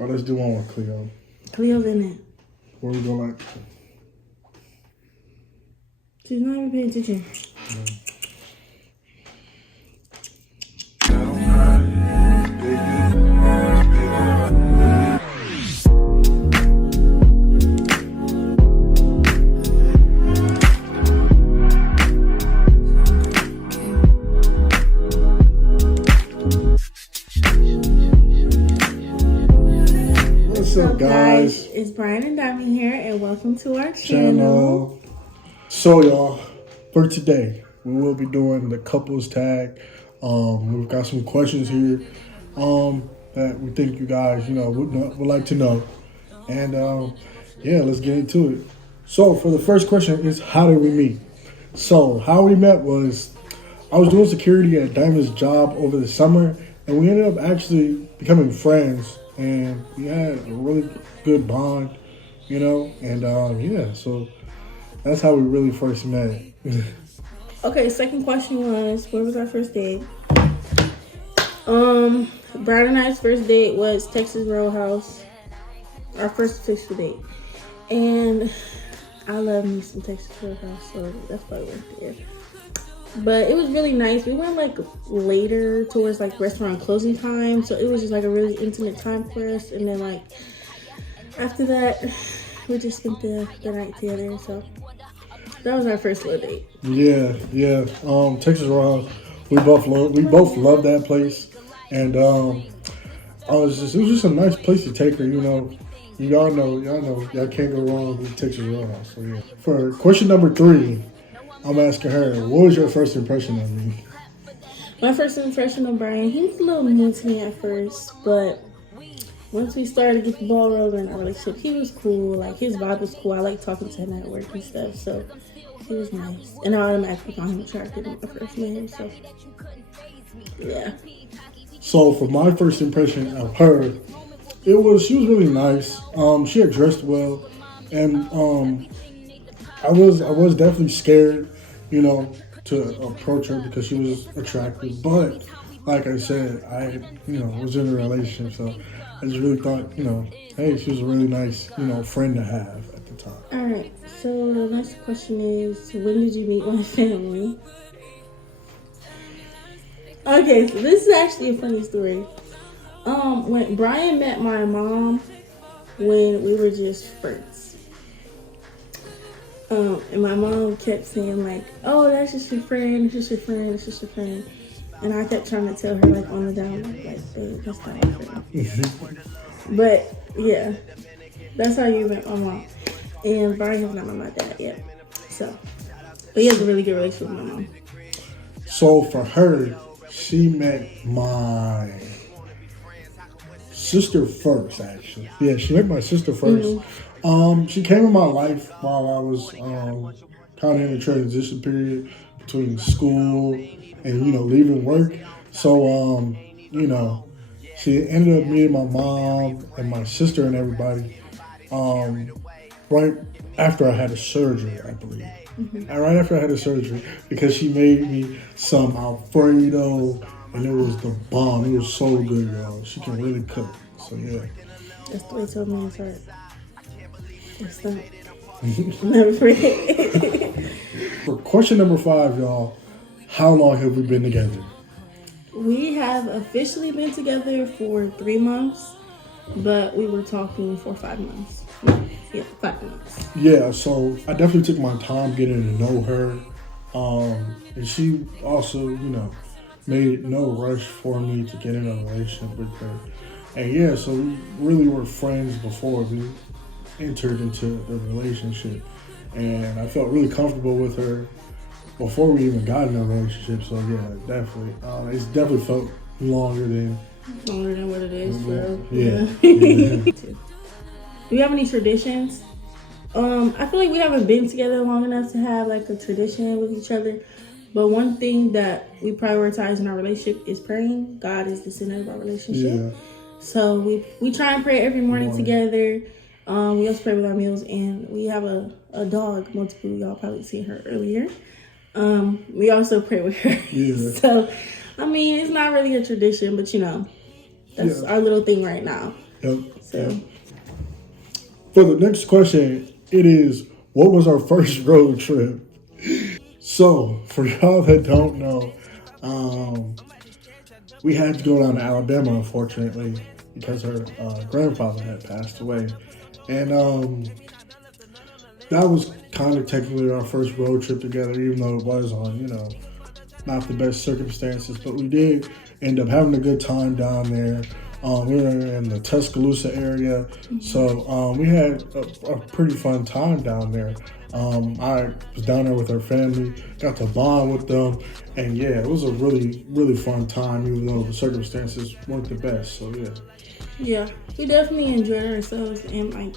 Oh, let's do one with Cleo. Cleo's in it. Where we go like? She's not even paying attention. What's up, guys? It's Brian&Dym here, and welcome to our channel. So, y'all, for today, we will be doing the couples tag. We've got some questions here that we think you guys, would like to know. And, yeah, let's get into it. So, for the first question is, how did we meet? So, how we met was, I was doing security at Diamond's job over the summer, and we ended up actually becoming friends, and we had a really good bond, and yeah, so that's how we really first met. Okay, second question was, where was our first date? Brian and I's first date was Texas Roadhouse, our first official date. And I love me some Texas Roadhouse, so that's why we went there. But it was really nice. We went like later towards like restaurant closing time, so it was just like a really intimate time for us. And then like after that, we just spent the night together. So that was our first little date. Yeah. Texas Roadhouse, we both love that place, and it was just a nice place to take her. Y'all know, y'all can't go wrong with Texas Roadhouse. So yeah. For question number 3. I'm asking her, what was your first impression of me? My first impression of Brian, he was a little new to me at first, but once we started to get the ball rolling in our relationship, he was cool. Like, his vibe was cool. I like talking to him at work and stuff, so he was nice. And I automatically found him attractive when I first met him, so yeah. So for my first impression of her, she was really nice. She had dressed well, and I was definitely scared, to approach her because she was attractive. But like I said, I was in a relationship, so I just really thought, hey, she was a really nice, friend to have at the time. All right. So the next question is, when did you meet my family? Okay, so this is actually a funny story. When Brian met my mom, when we were just friends. And my mom kept saying like, oh, that's just your friend, it's just your friend, it's just your friend. And I kept trying to tell her like on the down, like, babe, that's not my friend. But yeah, that's how you met my mom. And Brian has not met my dad yet. So, but he has a really good relationship with my mom. So for her, she met my sister first, actually. Yeah, she met my sister first. Mm-hmm. She came in my life while I was kind of in a transition period between school and leaving work. So she ended up meeting my mom and my sister and everybody right after I had a surgery, I believe. Mm-hmm. Right after I had a surgery, because she made me some Alfredo, and it was the bomb. It was so good, y'all. She can really cook. So yeah. That's the way it told me to start. That's not. Never forget. For question number 5, y'all, how long have we been together? We have officially been together for 3 months, but we were talking for 5 months. Yeah, 5 months. Yeah, so I definitely took my time getting to know her. And she also, made no rush for me to get in a relationship with her. And yeah, so we really were friends before we entered into the relationship. And I felt really comfortable with her before we even got in a relationship. So yeah, definitely. It's definitely felt longer than what it is, bro. Yeah. Do you have any traditions? I feel like we haven't been together long enough to have like a tradition with each other. But one thing that we prioritize in our relationship is praying. God is the center of our relationship. Yeah. So we try and pray every morning together. We also pray with our meals, and we have a dog, multiple. Y'all probably seen her earlier. We also pray with her. Yeah. So, I mean, it's not really a tradition, but that's our little thing right now. Yep. Yep. So For the next question, it is, what was our first road trip? So, for y'all that don't know, um, we had to go down to Alabama, unfortunately, because her grandfather had passed away. And that was kind of technically our first road trip together, even though it was on, not the best circumstances. But we did end up having a good time down there. We were in the Tuscaloosa area, so we had a pretty fun time down there. I was down there with our family, got to bond with them, and yeah, it was a really, really fun time, even though the circumstances weren't the best. So yeah. yeah, we definitely enjoyed ourselves, and like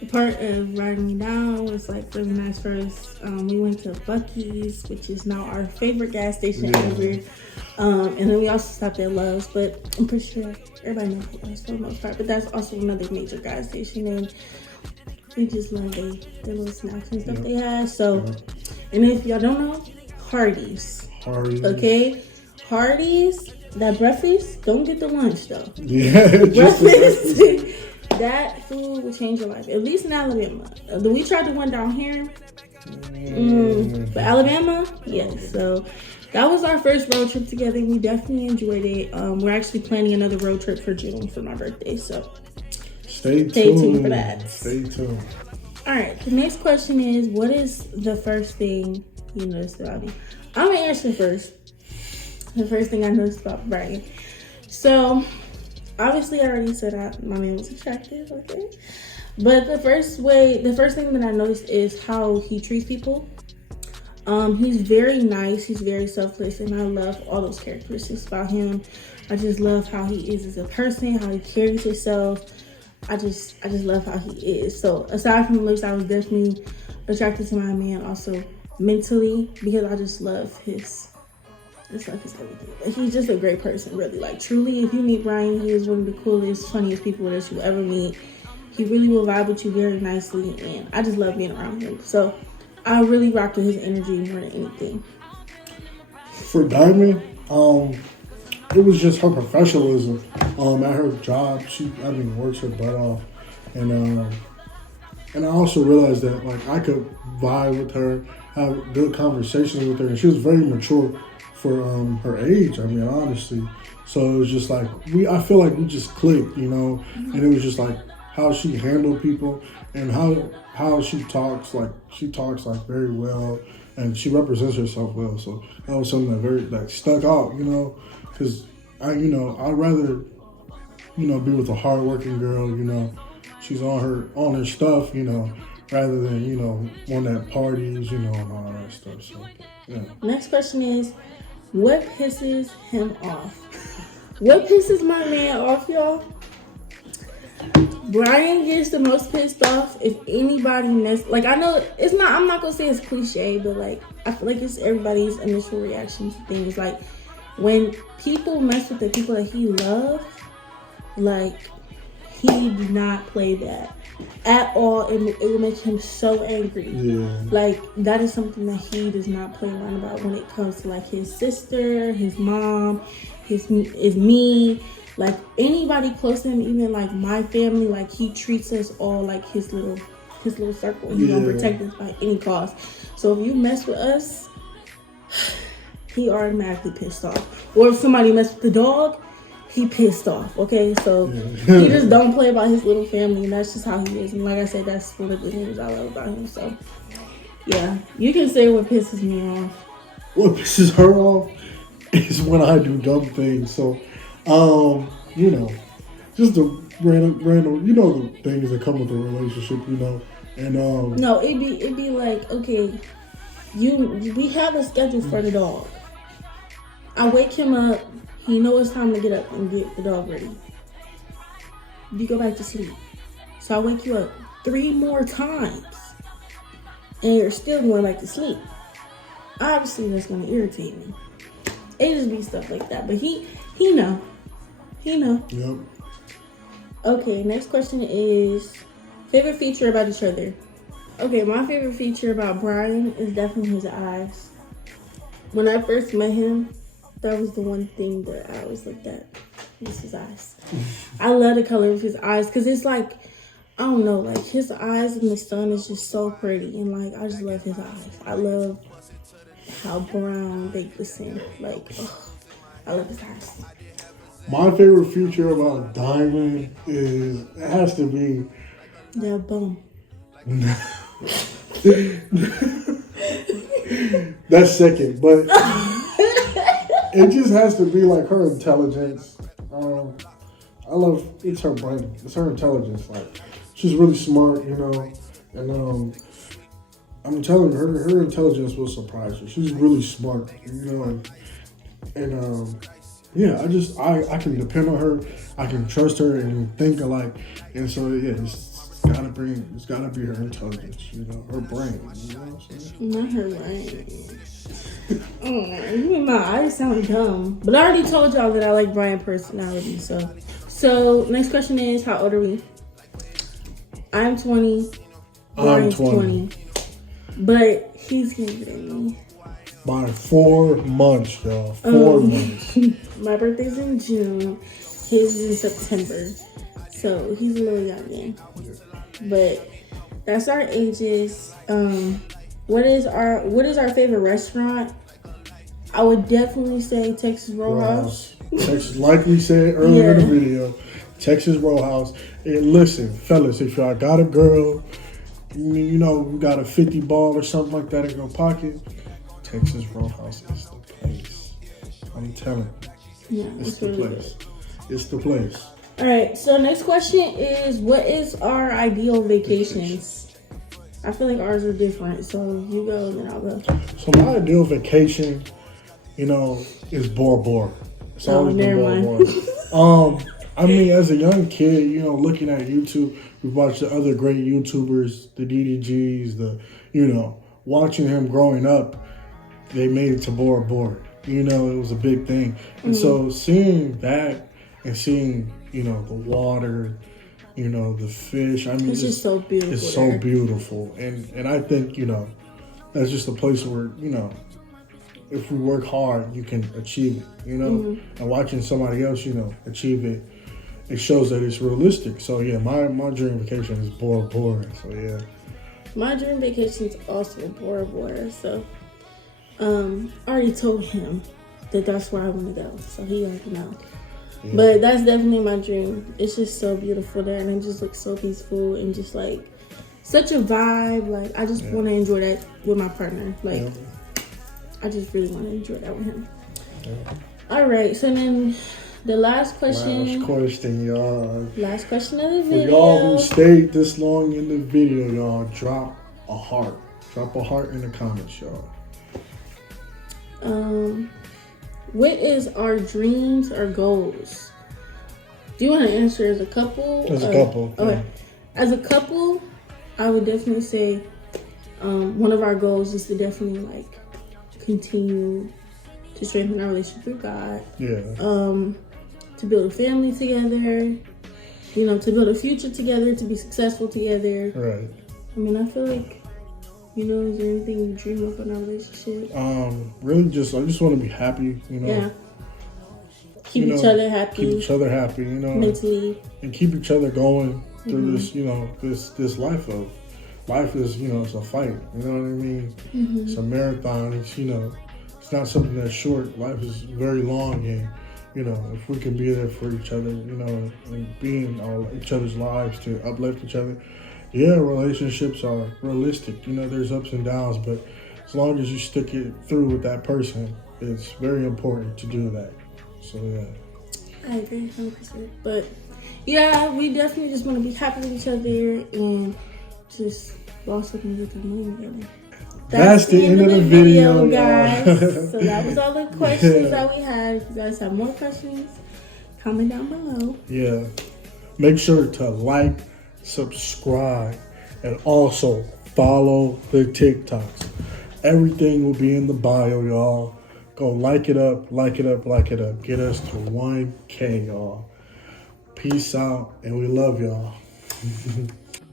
the part of riding me down was like really nice for us. We went to Buc-ee's, which is now our favorite gas station ever. And then we also stopped at Love's, but I'm pretty sure everybody knows Love's for the most part. But that's also another major gas station, and we just love the little snacks and stuff they have. So, and if y'all don't know, Hardee's. Hardee's. Okay, Hardee's. That breakfast, don't get the lunch though. Yeah, Breakfast. That food will change your life. At least in Alabama. We tried the one down here. But Alabama, yes. So that was our first road trip together. We definitely enjoyed it. We're actually planning another road trip for June for my birthday. So stay tuned for that. Stay tuned. All right. The next question is, what is the first thing you noticed about me? I'm going to answer first. The first thing I noticed about Brian. So, obviously, I already said my man was attractive, okay? But the first thing that I noticed is how he treats people. He's very nice, he's very selfless, and I love all those characteristics about him. I just love how he is as a person, how he carries himself. I just love how he is. So, aside from looks, I was definitely attracted to my man also mentally, because I just love his everything. Like, he's just a great person, really. Like, truly, if you meet Brian, he is one of the coolest, funniest people that you ever meet. He really will vibe with you very nicely, and I just love being around him. So I really rock with his energy more than anything. For Diamond, it was just her professionalism. At her job, she works her butt off, and I also realized that like I could vibe with her, have good conversations with her, and she was very mature for her age. Honestly, so it was just like I feel like we just clicked, and it was just like how she handled people and how she talks like very well, and she represents herself well. So that was something that stuck out, because I'd rather be with a hardworking girl, she's on her stuff, rather than one that parties, and all that stuff. So yeah. Next question is, what pisses him off? What pisses my man off, y'all? Brian gets the most pissed off if anybody I know I'm not gonna say it's cliche, but like I feel like it's everybody's initial reaction to things. Like when people mess with the people that he loves, like he do not play that at all. It will make him so angry. Yeah. Like that is something that he does not play around about when it comes to like his sister, his mom, is me. Like anybody close to him, even like my family, like he treats us all like his little circle. He's gonna protect us by any cost. So if you mess with us, he automatically pissed off. Or if somebody messed with the dog, he pissed off. Okay, so he just don't play about his little family, and that's just how he is. And like I said, that's one of the things I love about him. So yeah, you can say what pisses me off. What pisses her off is when I do dumb things. So. Just the random, the things that come with a relationship, and No, it'd be like, okay, we have a schedule for the dog. I wake him up, he knows it's time to get up and get the dog ready. You go back to sleep. So I wake you up 3 more times, and you're still going back to sleep. Obviously, that's gonna irritate me. It just be stuff like that, but he know. He know. Yep. Okay, next question is favorite feature about each other. Okay, my favorite feature about Brian is definitely his eyes. When I first met him, that was the one thing that I always looked at. It's his eyes. I love the color of his eyes because it's like, I don't know, like his eyes in the sun is just so pretty. And like, I just love his eyes. I love how brown they glisten. Like, I love his eyes. My favorite feature about Diamond is, it has to be They're bum. That's second, but it just has to be like her intelligence. It's her brain, it's her intelligence. Like, she's really smart, and I'm telling you, her intelligence will surprise you. She's really smart, and yeah, I can depend on her, I can trust her, and think alike, and so yeah, it's gotta be her intelligence, her brain, you know what I'm saying? Not her brain. You mean my eyes sound dumb, but I already told y'all that I like Brian personality. So next question is, how old are we? I'm 20. Brian's 20. But he's younger than me by 4 months, y'all. 4 months. My birthday's in June. His is in September. So he's a little young. But that's our ages. What is our favorite restaurant? I would definitely say Texas Roadhouse. Texas, like we said earlier in the video, Texas Roadhouse. And listen, fellas, if y'all got a girl, you got a 50 ball or something like that in your pocket, Texas Roadhouse is the place. I'm telling you. Yeah, it's the really place. Good. It's the place. All right, so next question is, what is our ideal vacations? I feel like ours are different, so you go and then I'll go. So my ideal vacation, is Bora Bora. It's always been Bora Bora. I mean, as a young kid, looking at YouTube, we watched the other great YouTubers, the DDGs, watching him growing up, they made it to Bora Bora. It was a big thing. And so seeing that and seeing, the water, the fish. I mean, it's just so beautiful. It's so beautiful. And I think, that's just a place where, if we work hard, you can achieve it, And watching somebody else, achieve it, it shows that it's realistic. So yeah, my dream vacation is Bora Bora. So yeah. My dream vacation is also Bora Bora. So I already told him that that's where I want to go. So he already knows. Yeah. But that's definitely my dream. It's just so beautiful there, and it just looks so peaceful and just like such a vibe. Like, I just want to enjoy that with my partner. Like, I just really want to enjoy that with him. Yeah. All right, so then the last question. Last question, y'all. Last question of the video. For y'all who stayed this long in the video, y'all, drop a heart. Drop a heart in the comments, y'all. What is our dreams or goals? Do you want to answer as a couple? As a couple. Okay. As a couple, I would definitely say one of our goals is to definitely like continue to strengthen our relationship with God. Yeah. To build a family together. To build a future together, to be successful together. Right. I mean, I feel like, is there anything you dream of in our relationship? Really I just want to be happy, Yeah. Keep each other happy. Keep each other happy, mentally. And keep each other going through this, this life is, it's a fight. You know what I mean? Mm-hmm. It's a marathon. It's, it's not something that's short. Life is very long, and, if we can be there for each other, and be in each other's lives to uplift each other. Yeah, relationships are realistic. There's ups and downs, but as long as you stick it through with that person, it's very important to do that. So, yeah. I agree 100%. But, yeah, we definitely just want to be happy with each other and just also can get the money together. That's the end of the video, guys. So that was all the questions that we had. If you guys have more questions, comment down below. Yeah. Make sure to like, subscribe, and also follow the TikToks. Everything will be in the bio, y'all. Go like it up, like it up, like it up. Get us to 1K, y'all. Peace out, and we love y'all.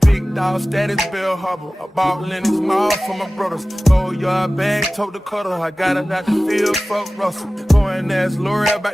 Big dog status, Bill Hubble. A ball in his mouth for my brothers. Oh, your bag, told the cutter. I got it out the field, fuck Russell. Going as L'Oreal back.